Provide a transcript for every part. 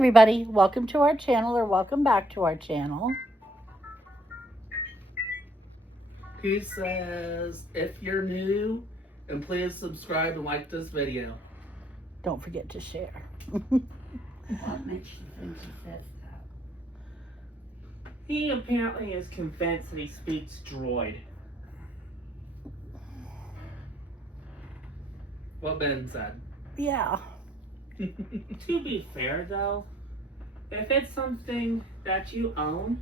everybody, welcome to our channel, or welcome back to our channel. He says, if you're new, and please subscribe and like this video. Don't forget to share. What makes you think he says that? He apparently is convinced that he speaks droid. What Ben said. Yeah. To be fair, though, if it's something that you own,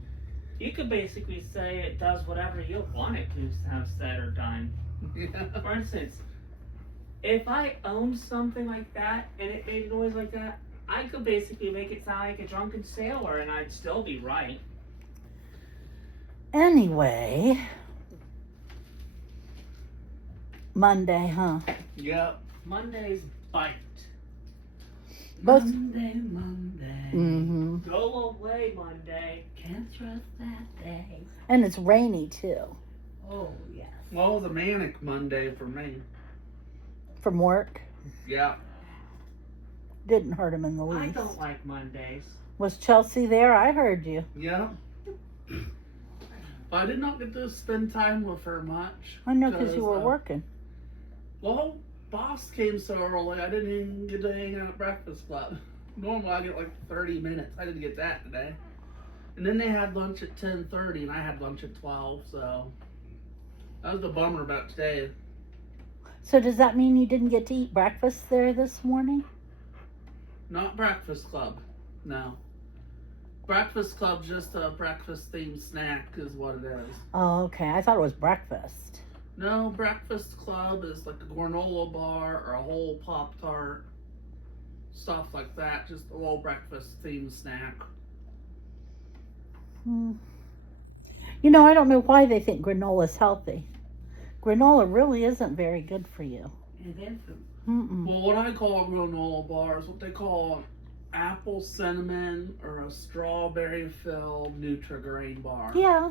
you could basically say it does whatever you want it to have said or done. Yeah. For instance, if I owned something like that and it made noise like that, I could basically make it sound like a drunken sailor and I'd still be right. Anyway, Monday, huh? Yep. Monday's bite. Both- Monday. Mm-hmm. Go away, Monday. Can't trust that day. And it's rainy too. Oh, yes. Well, it was a manic Monday for me. From work. Yeah. Didn't hurt him in the I least. don't like Mondays. Was Chelsea there? I heard you. Yeah. I did not get to spend time with her much. I know because you were working. Well, boss came so early, I didn't even get to hang out at Breakfast Club. Normally I get like 30 minutes. I didn't get that today. And then they had lunch at 10:30 and I had lunch at 12, so that was the bummer about today. So does that mean you didn't get to eat breakfast there this morning? Not Breakfast Club, no. Breakfast Club, just a breakfast themed snack is what it is. Oh, okay. I thought it was breakfast. No, Breakfast Club is like a granola bar or a whole Pop-Tart, stuff like that. Just a little breakfast themed snack. You know, I don't know why they think granola's healthy. Granola really isn't very good for you. It isn't. Mm-mm. Well, what I call a granola bar is what they call an apple cinnamon or a strawberry filled Nutri-Grain bar. Yeah,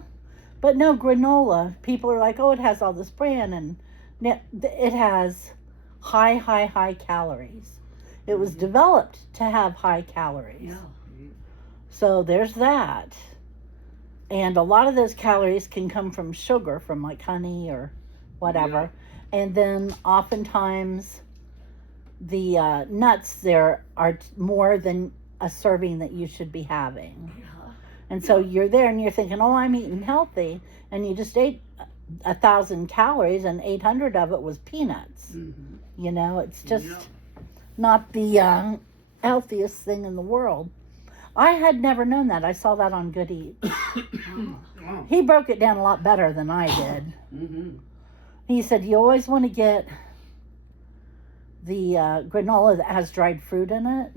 but no, granola, people are like, oh, it has all this bran, and it has high calories. It was developed to have high calories. Yeah. So there's that. And a lot of those calories can come from sugar, from like honey or whatever. Yeah. And then oftentimes the nuts there are more than a serving that you should be having. Yeah. And so you're there and you're thinking, oh, I'm eating healthy. And you just ate 1,000 calories and 800 of it was peanuts. Mm-hmm. You know, it's just not the healthiest thing in the world. I had never known that. I saw that on Good Eats. Wow. He broke it down a lot better than I did. Mm-hmm. He said, you always want to get the granola that has dried fruit in it.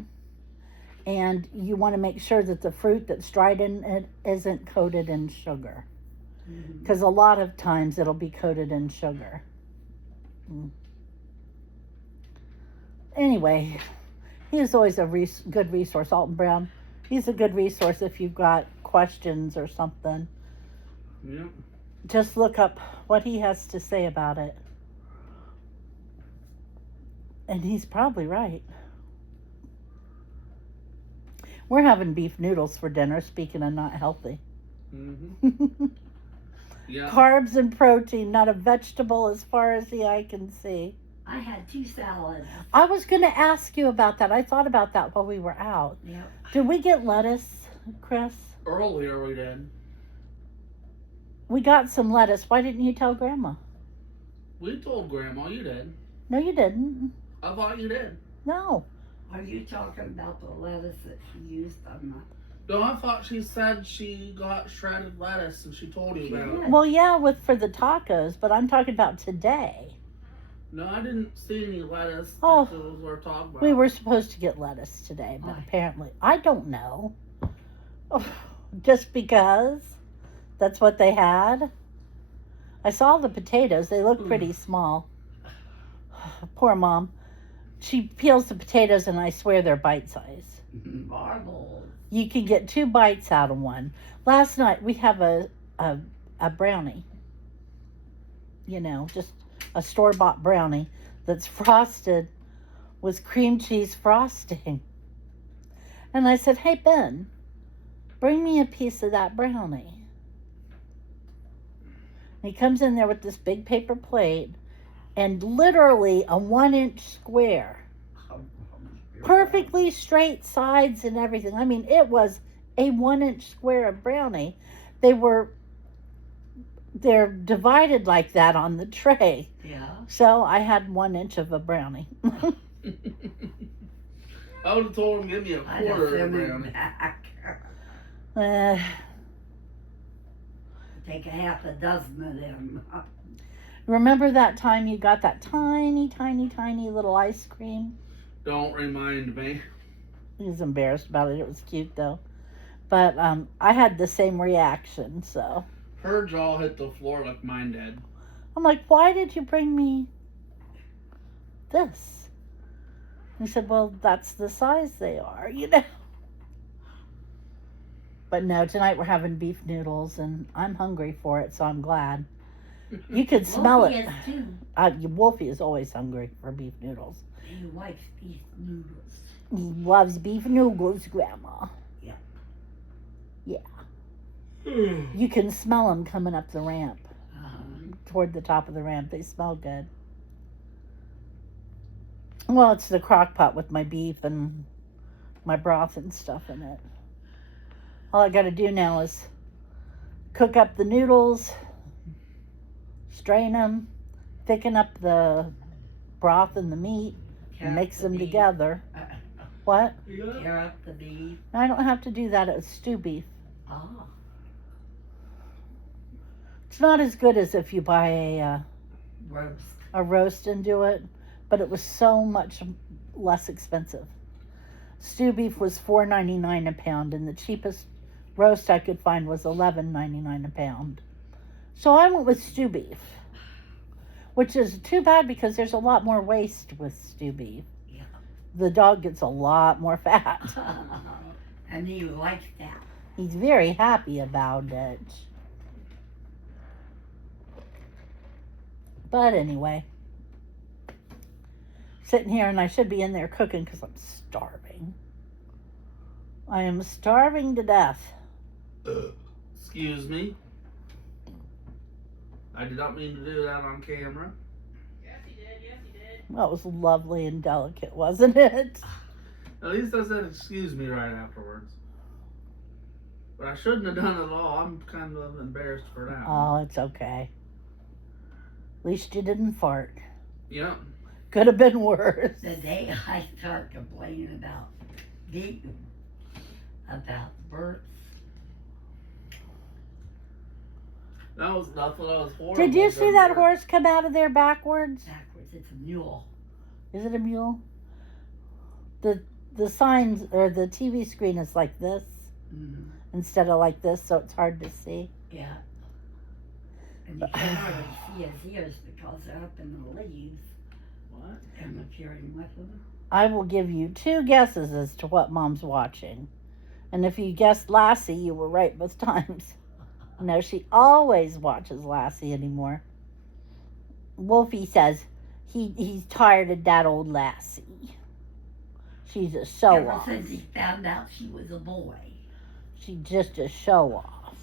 And you want to make sure that the fruit that's dried in it isn't coated in sugar. Because a lot of times it'll be coated in sugar. Anyway, he is always a good resource, Alton Brown. He's a good resource if you've got questions or something. Yeah. Just look up what he has to say about it. And he's probably right. We're having beef noodles for dinner, speaking of not healthy. Mm-hmm. Yeah. Carbs and protein, not a vegetable as far as the eye can see. I had 2 salads. I was going to ask you about that. I thought about that while we were out. Yep. Did we get lettuce, Chris? Earlier we did. We got some lettuce. Why didn't you tell Grandma? We told Grandma you did. No, you didn't. I thought you did. No. Are you talking about the lettuce that she used on the... No, I thought she said she got shredded lettuce and she told you about it. Well, yeah, for the tacos, but I'm talking about today. No, I didn't see any lettuce. Oh, That was what we're talking about. we were supposed to get lettuce today, but apparently, I don't know. Oh, just because that's what they had. I saw the potatoes. They look pretty small. Poor Mom. She peels the potatoes and I swear they're bite size. Marbles. You can get 2 bites out of one. Last night we have a brownie. You know, just a store-bought brownie that's frosted with cream cheese frosting. And I said, hey, Ben, bring me a piece of that brownie. And he comes in there with this big paper plate and literally a 1-inch square. Perfectly straight sides and everything. I mean, it was a 1-inch square of brownie. They're divided like that on the tray. Yeah. So I had 1 inch of a brownie. I would have told him, give me a I'd have quarter of sent him brownie. back. uh, Take a half a dozen of them. remember that time you got that tiny, tiny, tiny little ice cream? Don't remind me. He was embarrassed about it. It was cute though. But I had the same reaction, so. Her jaw hit the floor like mine did. I'm like, why did you bring me this? He said, well, that's the size they are, you know. But no, tonight we're having beef noodles, and I'm hungry for it, so I'm glad. You could smell Wolfie it. is too. Wolfie is always hungry for beef noodles. He likes beef noodles. He loves beef noodles, Grandma. Yeah. Yeah. You can smell them coming up the ramp. Toward the top of the ramp. They smell good. Well, it's the crock pot with my beef and my broth and stuff in it. All I got to do now is cook up the noodles, strain them, thicken up the broth and the meat, and mix them together. What? Tear up the beef. I don't have to do that. It's stew beef. Ah. It's not as good as if you buy Roast. a roast and do it, but it was so much less expensive. Stew beef was $4.99 a pound, and the cheapest roast I could find was $11.99 a pound. So I went with stew beef, which is too bad because there's a lot more waste with stew beef. Yeah. The dog gets a lot more fat. And he likes that. He's very happy about it. But anyway, sitting here, and I should be in there cooking because I'm starving. I am starving to death. Excuse me. I did not mean to do that on camera. Yes, he did. Yes, he did. That was lovely and delicate, wasn't it? At least I said excuse me right afterwards. But I shouldn't have done it all. I'm kind of embarrassed for that. Oh, it's okay. At least you didn't fart. Yeah. Could have been worse. The day I start complaining about birds. That was nothing. That was horrible. Did you see that horse come out of there backwards? Backwards, it's a mule. Is it a mule? The signs or the TV screen is like this instead of like this, so it's hard to see. Yeah. And you can't hardly see his ears because they're up in the leaves. What? Interfering with them. I will give you 2 guesses as to what Mom's watching. And if you guessed Lassie, you were right both times. No, she always watches Lassie anymore. Wolfie says he's tired of that old Lassie. She's a Ever show-off. since he found out she was a boy. She's just a show-off.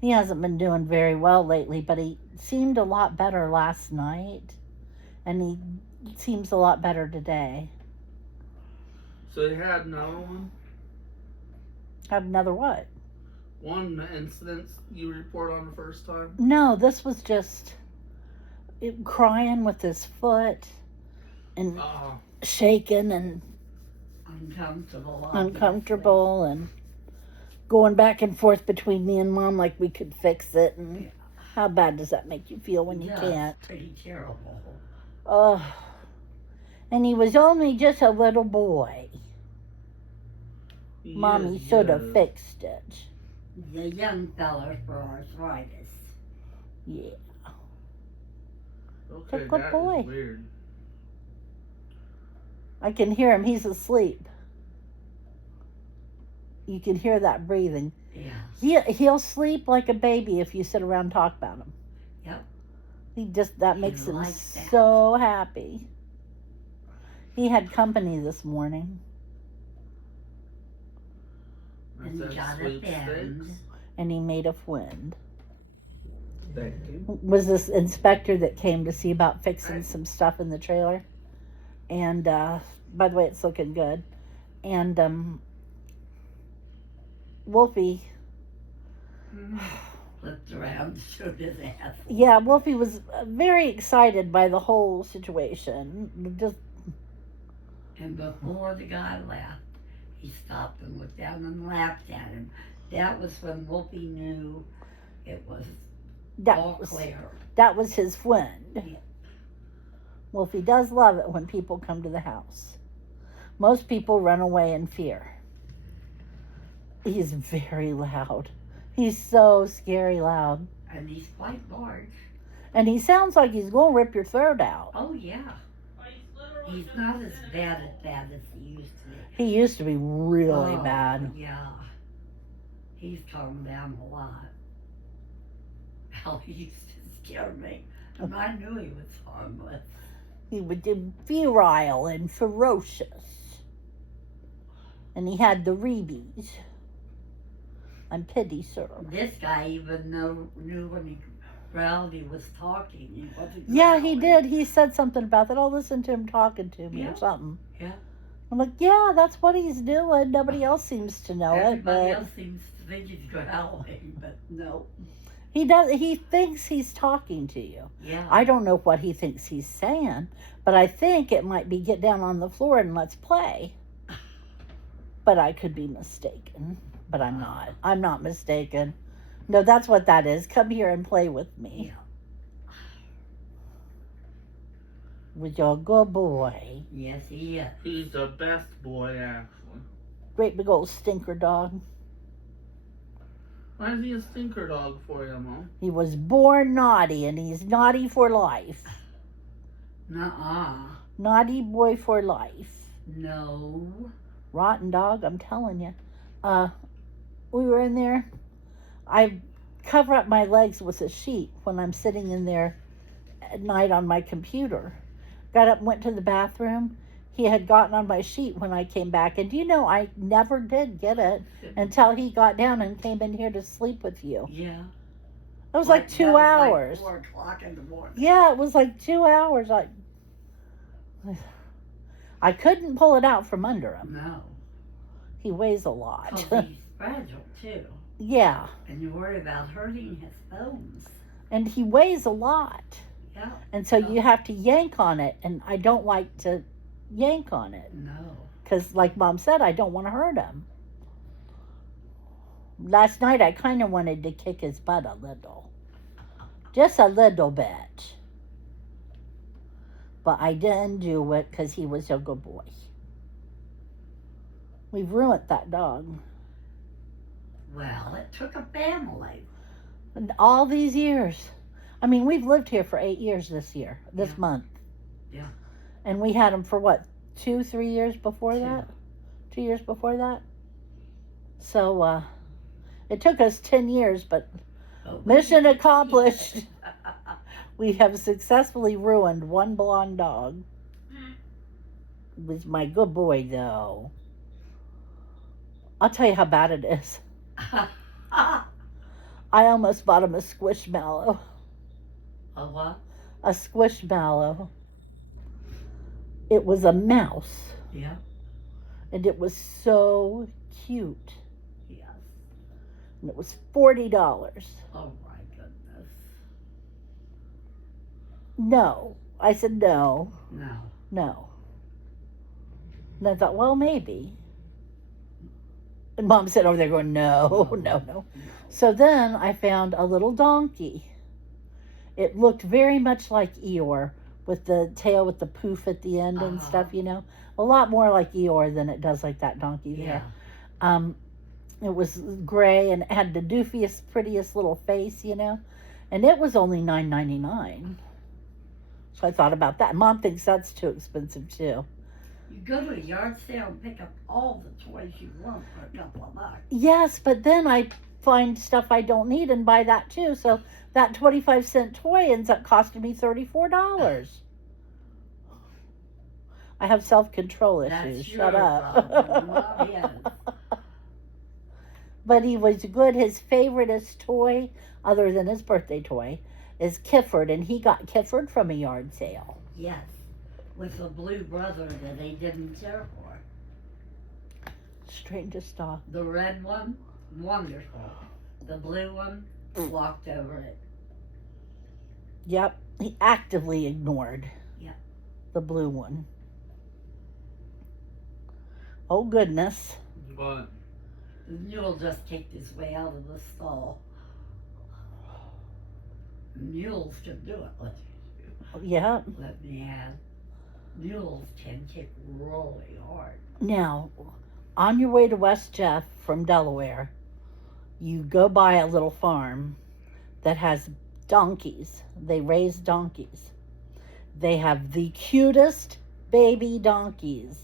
He hasn't been doing very well lately, but he seemed a lot better last night. And he seems a lot better today. So you had another one? Have another what? One incident you report on the first time? No, this was just crying with his foot and shaking and uncomfortable and going back and forth between me and Mom like we could fix it. And how bad does that make you feel when you can't? It's pretty terrible. Oh, and he was only just a little boy. Mommy should have fixed it. He's a young fella for arthritis. Yeah. Okay, Good that boy. is weird. I can hear him. He's asleep. You can hear that breathing. Yeah. He'll sleep like a baby if you sit around and talk about him. Yep. That He makes him likes that. so happy. He had company this morning. I And said he got a sweepstakes. bend. and he made a friend. Thank you. Was this inspector that came to see about fixing Right. some stuff in the trailer. And by the way, it's looking good. And Wolfie, Flipped around and showed his ass. yeah, Wolfie was very excited by the whole situation. Just And before the guy left, he stopped and looked down and laughed at him. That was when Wolfie knew it was all clear. that was his friend. Yeah. Wolfie does love it when people come to the house. Most people run away in fear. He's very loud. He's so scary loud. And he's quite large. And he sounds like he's going to rip your throat out. Oh, yeah. He's not as bad as he used to be. He used to be really Oh, bad. Yeah. He's calmed down a lot. Hell, he used to scare me. And I knew he was harmless. He would be virile and ferocious. And he had the reebies. I'm pity, sir. This guy even knew when he growled he was talking. He wasn't Yeah, he growling. did. He said something about that. I'll listen to him talking to me Yeah. or something. Yeah. I'm like, yeah, that's what he's doing. Nobody else seems to know Everybody it, else seems to think he's growling, but no. he does. He thinks he's talking to you. Yeah. I don't know what he thinks he's saying, but I think it might be get down on the floor and let's play. But I could be mistaken. But I'm not. I'm not mistaken. No, that's what that is. Come here and play with me. Yeah. With your good boy. Yes, he is. He's the best boy, actually. Great big old stinker dog. Why is he a stinker dog for you, Mom? He was born naughty and he's naughty for life. Nuh-uh. Naughty boy for life. No. Rotten dog, I'm telling you. We were in there. I cover up my legs with a sheet when I'm sitting in there at night on my computer. Got up and went to the bathroom. He had gotten on my sheet when I came back. And do you know, I never did get it until he got down and came in here to sleep with you. Yeah. It was like 2 hours. Like 4 o'clock in the morning. Yeah, it was like 2 hours. I couldn't pull it out from under him. No. He weighs a lot. Because he's fragile, too. Yeah, And you worry about hurting his bones. and he weighs a lot. Yeah. And so you have to yank on it, and I don't like to yank on it. No. Because, like Mom said, I don't want to hurt him. Last night, I kind of wanted to kick his butt a little. Just a little bit. But I didn't do it because he was a good boy. We've ruined that dog. Well, it took a family. And all these years. I mean, we've lived here for 8 years this Yeah. month. Yeah. And we had him for what, 2-3 years before 2. that? 2 years before that? So, it took us 10 years, but mission accomplished. We have successfully ruined one blonde dog. It was my good boy, though. I'll tell you how bad it is. I almost bought him a squishmallow. A what? A squishmallow. It was a mouse. Yeah. And it was so cute. Yes. And it was $40. Oh my goodness. No. I said no. No. No. And I thought, well, maybe. And Mom said over there going, no, no. So then I found a little donkey. It looked very much like Eeyore with the tail with the poof at the end and stuff, you know. A lot more like Eeyore than it does like that donkey there. Yeah. It was gray and had the doofiest, prettiest little face, you know. And it was only $9.99. So I thought about that. Mom thinks that's too expensive too. You go to a yard sale and pick up all the toys you want for a couple of bucks. Yes, but then I find stuff I don't need and buy that too. So that 25-cent toy ends up costing me $34. I have self-control issues. That's Shut your up. problem, not his. but he was good. His favoriteest toy, other than his birthday toy, is Kifford, and he got Kifford from a yard sale. Yes. With a blue brother that they didn't care for. Strangest dog. The red one, wonderful. The blue one, walked over it. Yep, he actively ignored Yep. the blue one. Oh, goodness. But The mule just kicked his way out of the stall. Mules can do it. Yeah. Let me add. Mules can kick really hard. Now, on your way to West Jeff from Delaware, you go by a little farm that has donkeys. They raise donkeys. They have the cutest baby donkeys.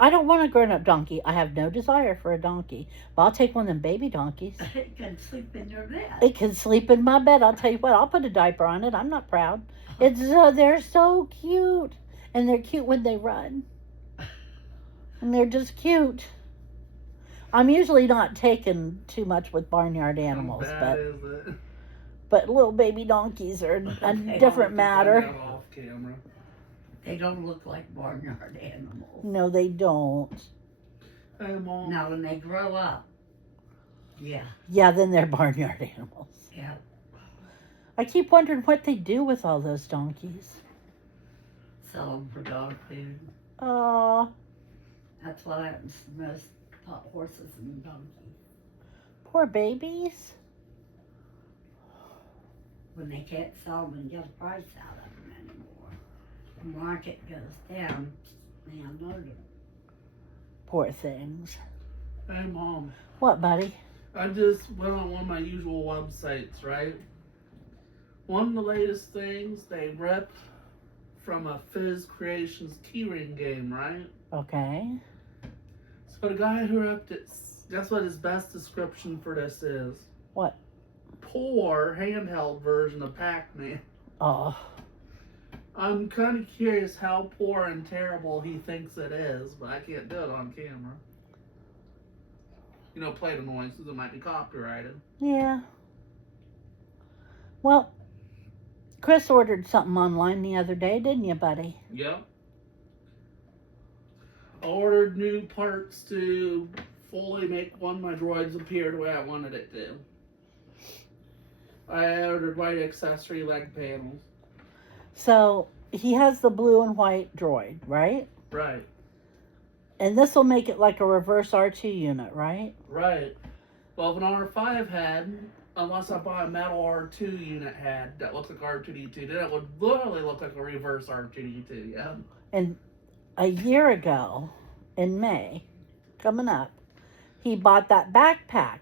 I don't want a grown-up donkey. I have no desire for a donkey. But I'll take one of them baby donkeys. It can sleep in your bed. It can sleep in my bed. I'll tell you what, I'll put a diaper on it. I'm not proud. It's they're so cute. And they're cute when they run. And they're just cute. I'm usually not taken too much with barnyard animals, how but bad is it? but little baby donkeys are a different matter. Find out off camera. They don't look like barnyard animals. No, they don't. Hey, Mom. Now, when they grow up, yeah, Yeah, then they're barnyard animals. yeah. I keep wondering what they do with all those donkeys. Sell them for dog food. Oh, That's what happens to most horses and donkeys. poor babies. When they can't sell them and get a price out of them anymore. The market goes down, they unload them. Poor things. Hey, Mom. What, buddy? I just went on one of my usual websites, right? One of the latest things they ripped from a Fizz Creations keyring game, right? Okay. So the guy who ripped it, guess what his best description for this is? What? Poor handheld version of Pac-Man. Oh, I'm kind of curious how poor and terrible he thinks it is, but I can't do it on camera. You know, play the noises, it might be copyrighted. yeah. Well, Chris ordered something online the other day, didn't you, buddy? Yep. I ordered new parts to fully make one of my droids appear the way I wanted it to. I ordered white accessory leg panels. So he has the blue and white droid, right? Right. And this will make it like a reverse R2 unit, right? Right. Well, if an R5 had, unless I buy a metal R2 unit head that looks like R2D2, then it would literally look like a reverse R2D2, yeah? And a year ago, in May, coming up, he bought that backpack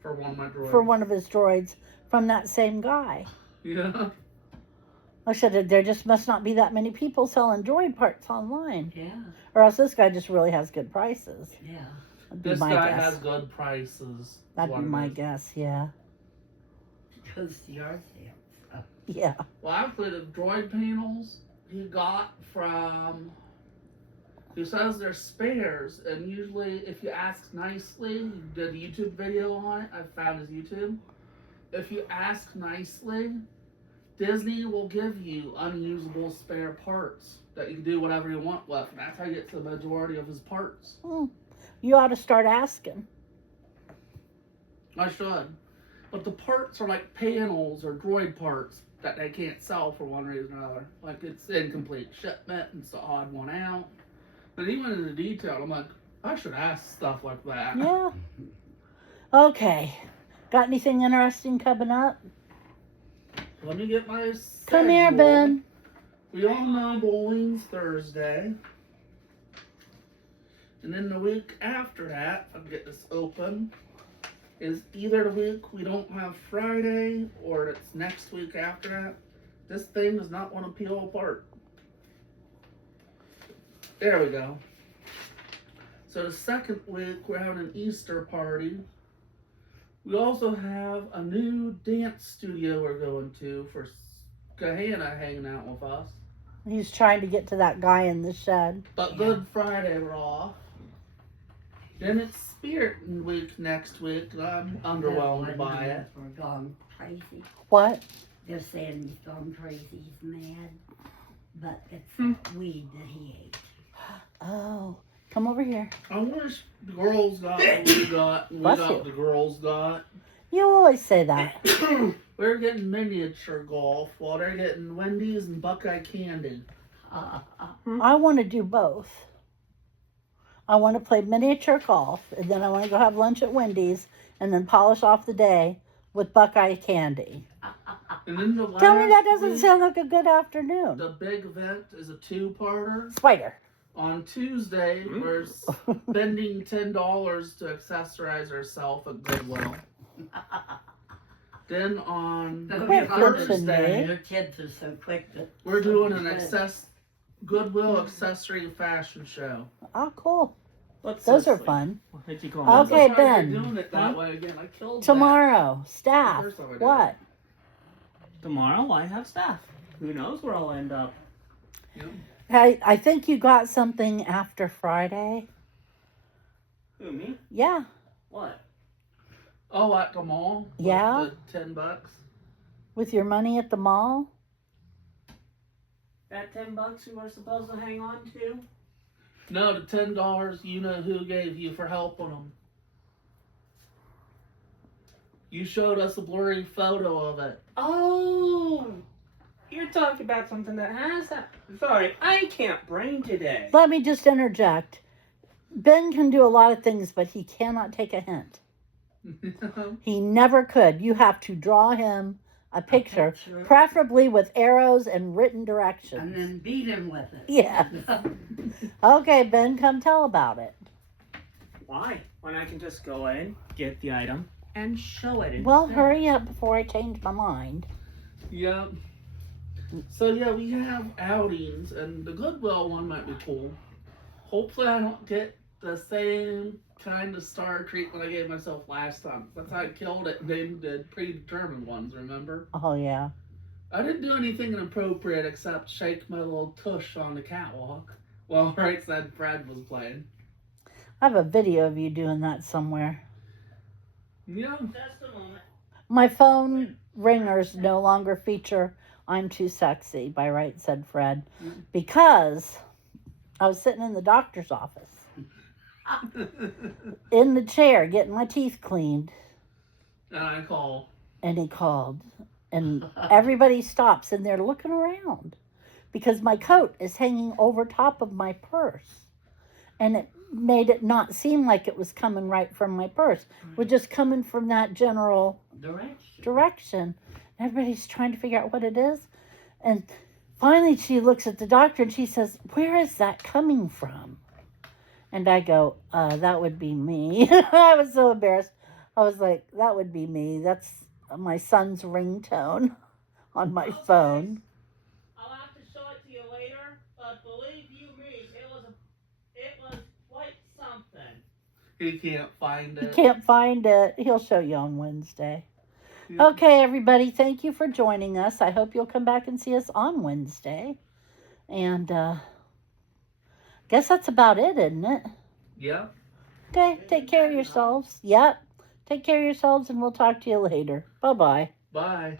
For one of my droids. for one of his droids from that same guy. Yeah. I said, there just must not be that many people selling droid parts online. Yeah, Or else this guy just really has good prices. yeah. That'd be This my guy guess. has good prices. is That'd what be it my is. guess, yeah. Because the yard sales. Yeah. Well, actually, the droid panels he got from. He says they're spares, and usually, if you ask nicely, he did a YouTube video on it. I found his YouTube. If you ask nicely, Disney will give you unusable spare parts that you can do whatever you want with. And that's how you get to the majority of his parts. You ought to start asking. I should. But the parts are like panels or droid parts that they can't sell for one reason or another. Like it's incomplete shipment, it's the odd one out. But he went into detail. I'm like, I should ask stuff like that. Yeah. Okay. Got anything interesting coming up? Let me get my Come here, schedule. Ben. We all know bowling's Thursday. And then the week after that, I'll get this open, is either the week we don't have Friday or it's next week after that. This thing does not want to peel apart. There we go. So the second week, we're having an Easter party. We also have a new dance studio we're going to for Kahana hanging out with us. He's trying to get to that guy in the shed. But Good Friday we're off. Then it's Spirit Week next week, and I'm underwhelmed by it. We're gone crazy. What? They're saying he's gone crazy. He's mad. But it's weed that he ate. Oh, come over here. I wish the girls got what we got, and we Bless got you. what the girls got. You always say that. We're getting miniature golf while they're getting Wendy's and Buckeye candy. I want to do both. I want to play miniature golf, and then I want to go have lunch at Wendy's, and then polish off the day with Buckeye candy. And then the Tell me that last doesn't week, sound like a good afternoon. the big event is a two-parter. Spider. On Tuesday, we're spending $10 to accessorize ourselves at Goodwill. Then on Quick, Thursday, Your kids are so quick that we're doing an Goodwill accessory fashion show. Oh, cool. What's Those this are like? fun. What did you call Okay, I'm surprised Ben. they're doing it that way again. I killed Tomorrow, staff. First time I did What? Tomorrow I have staff. Who knows where I'll end up? that. I think you got something after Friday. Who, me? Yeah. What? Oh, at the mall? With Yeah. The $10. With your money at the mall. That $10 you were supposed to hang on to? No, the $10 you know who gave you for helping them. You showed us a blurry photo of it. Oh! You're talking about something that has happened. Sorry, I can't brain today. Let me just interject. Ben can do a lot of things, but he cannot take a hint. He never could. You have to draw him a picture, preferably with arrows and written directions. and then beat him with it. Yeah. Okay, Ben, come tell about it. Why? When I can just go in, get the item, and show it. Well, instead. hurry up before I change my mind. Yep. So yeah, we have outings, and the Goodwill one might be cool. Hopefully I don't get the same kind of star treatment I gave myself last time. That's how I killed it. They did predetermined ones, remember? Oh, yeah. I didn't do anything inappropriate except shake my little tush on the catwalk while Right Said Fred was playing. I have a video of you doing that somewhere. Yeah. Just a moment. My phone ringers no longer feature I'm Too Sexy by Right Said Fred because I was sitting in the doctor's office in the chair getting my teeth cleaned, And I call. and he called, and everybody stops and they're looking around because my coat is hanging over top of my purse, and it made it not seem like it was coming right from my purse. It was just coming from that general direction. Everybody's trying to figure out what it is, and finally she looks at the doctor and she says, "Where is that coming from?" And I go, "That would be me." I was so embarrassed. I was like, "That would be me. That's my son's ringtone on my phone." I'll have to show it to you later, but believe you me, it was quite something. He can't find He it. can't find it. He'll show you on Wednesday. Yeah. Okay, everybody, thank you for joining us. I hope you'll come back and see us on Wednesday. And guess that's about it, isn't it? Yeah. Okay, take care of yourselves. Yep. Take care of yourselves, and we'll talk to you later. Bye-bye. Bye.